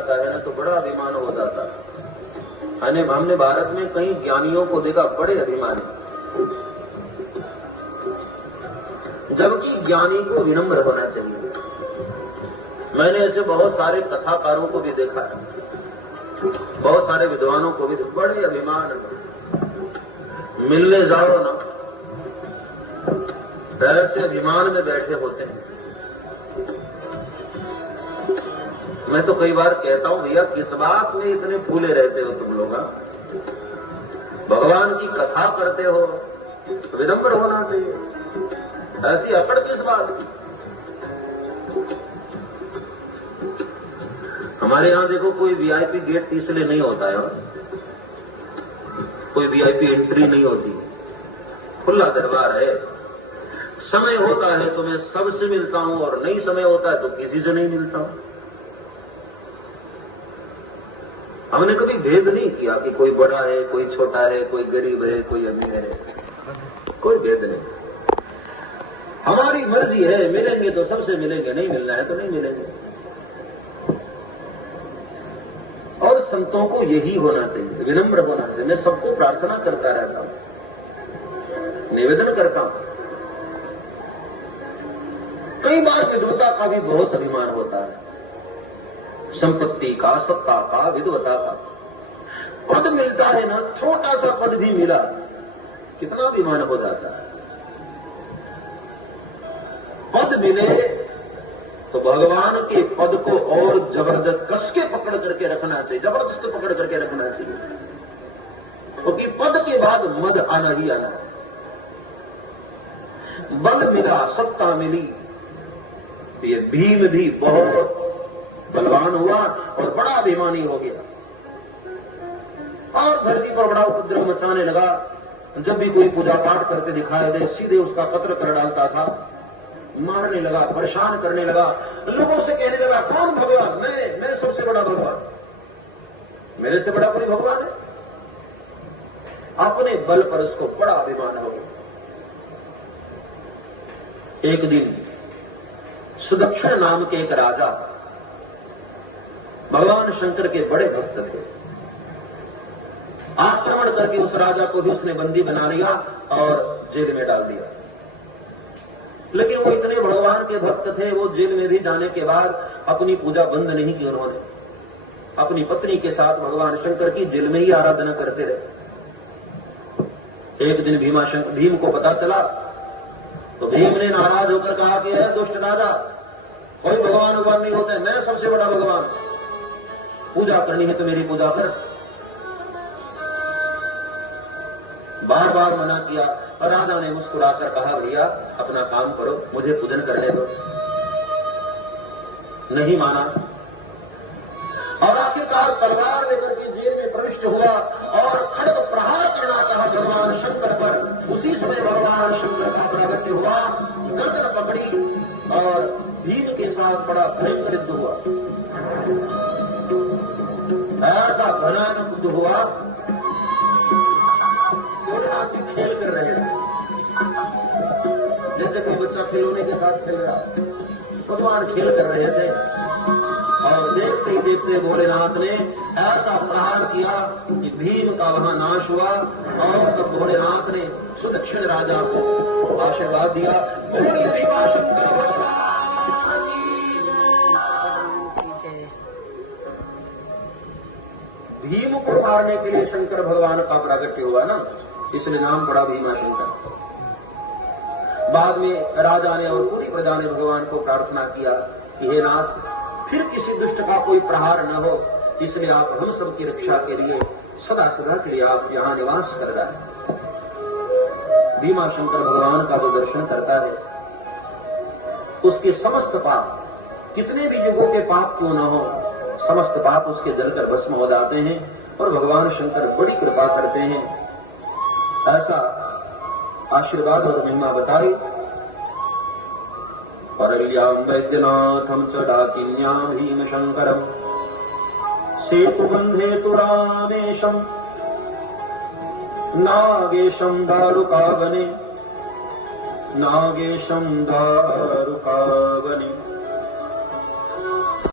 जाता है ना तो बड़ा अभिमान हो जाता है। हमने भारत में कई ज्ञानियों को देखा बड़े अभिमानी, जबकि ज्ञानी को विनम्र होना चाहिए। मैंने ऐसे बहुत सारे कथाकारों को भी देखा है, बहुत सारे विद्वानों को भी, बड़े अभिमान, मिलने जाओ ना ऐसे अभिमान में बैठे होते हैं। मैं तो कई बार कहता हूं, भैया किस बात में इतने फूले रहते हो तुम लोग? भगवान की कथा करते हो, विनम्र होना चाहिए, ऐसी अकड़ किस बात की? हमारे यहां देखो कोई वीआईपी गेट इसलिए नहीं होता है, कोई वीआईपी एंट्री नहीं होती, खुला दरबार है। समय होता है तो मैं सबसे मिलता हूं और नहीं समय होता है तो किसी से नहीं मिलता हूं। हमने कभी भेद नहीं किया कि कोई बड़ा है, कोई छोटा है, कोई गरीब है, कोई अमीर है, कोई भेद नहीं। हमारी मर्जी है, मिलेंगे तो सबसे मिलेंगे, नहीं मिलना है तो नहीं मिलेंगे। और संतों को यही होना चाहिए, विनम्र होना चाहिए। मैं सबको प्रार्थना करता रहता हूं, निवेदन करता हूं। कई बार विद्वता का भी बहुत अभिमान होता है, संपत्ति का, सत्ता का, विद्वता का। पद मिलता है ना, छोटा सा पद भी मिला, कितना अभिमान हो जाता है। पद मिले तो भगवान के पद को और जबरदस्त कस के पकड़ करके रखना चाहिए, जबरदस्त पकड़ करके रखना चाहिए, क्योंकि पद के बाद मद आना ही आना है। बल मिला, सत्ता मिली, ये भीम भी बहुत बलवान हुआ और बड़ा अभिमानी हो गया और धरती पर बड़ा उपद्रव मचाने लगा। जब भी कोई पूजा पाठ करके दिखाई दे सीधे उसका कत्ल कर डालता था, मारने लगा, परेशान करने लगा, लोगों से कहने लगा कौन भगवान? मैं सबसे बड़ा भगवान, मेरे से बड़ा कोई भगवान है? अपने बल पर उसको बड़ा अभिमान हो गया। एक दिन सुदक्षिण नाम के एक राजा भगवान शंकर के बड़े भक्त थे। आक्रमण करके उस राजा को भी उसने बंदी बना लिया और जेल में डाल दिया। लेकिन वो इतने भगवान के भक्त थे, वो जेल में भी जाने के बाद अपनी पूजा बंद नहीं की उन्होंने। अपनी पत्नी के साथ भगवान शंकर की जेल में ही आराधना करते रहे। एक दिन भीम को पता चला तो भीम ने नाराज होकर कहा कि है दुष्ट राजा, कोई भगवान भगवान नहीं होते, मैं सबसे बड़ा भगवान, पूजा करनी है तो मेरी पूजा कर। बार बार मना किया और राजा ने मुस्कुराकर कहा भैया अपना काम करो, मुझे पूजन करने दो। नहीं माना और आखिरकार तलवार लेकर के जेल में प्रविष्ट हुआ और खड्ग प्रहार करना चाहा भगवान शंकर पर। उसी समय भगवान शंकर का प्रागट्य हुआ, गर्दन पकड़ी और भीम के साथ बड़ा भयंकर युद्ध हुआ। ऐसा भयानक युद्ध हुआ, खेल कर रहे थे जैसे कोई बच्चा खिलौने के साथ खेल रहा, भगवान खेल कर रहे थे और देखते ही देखते भोलेनाथ ने ऐसा प्रहार किया कि भीम का वहां नाश हुआ। और तब भोलेनाथ ने सुदक्षिण राजा को आशीर्वाद दिया, बोलिए भीमा शंकर भगवान की। भीम को मारने के लिए शंकर भगवान का प्रागट्य हुआ ना, इसलिए नाम पड़ा भीमा शंकर। बाद में राजा ने और पूरी प्रजा ने भगवान को प्रार्थना किया कि हे नाथ, फिर किसी दुष्ट का कोई प्रहार न हो, इसलिए आप हम सब की रक्षा के लिए सदा सदा के लिए आप यहाँ निवास कर जाए। भीमा शंकर भगवान का जो दर्शन करता है उसके समस्त पाप, कितने भी युगों के पाप क्यों न हो, समस्त पाप उसके जलकर भस्म हो जाते हैं और भगवान शंकर बड़ी कृपा करते हैं। ऐसा आशीर्वाद और महिमा बताई। परल्यां वैद्यनाथं च डाकिन्यां भीम शंकरं सेतुबन्धे तु रामेशं नागेशं दारुकावने, नागेशं दारुकावने।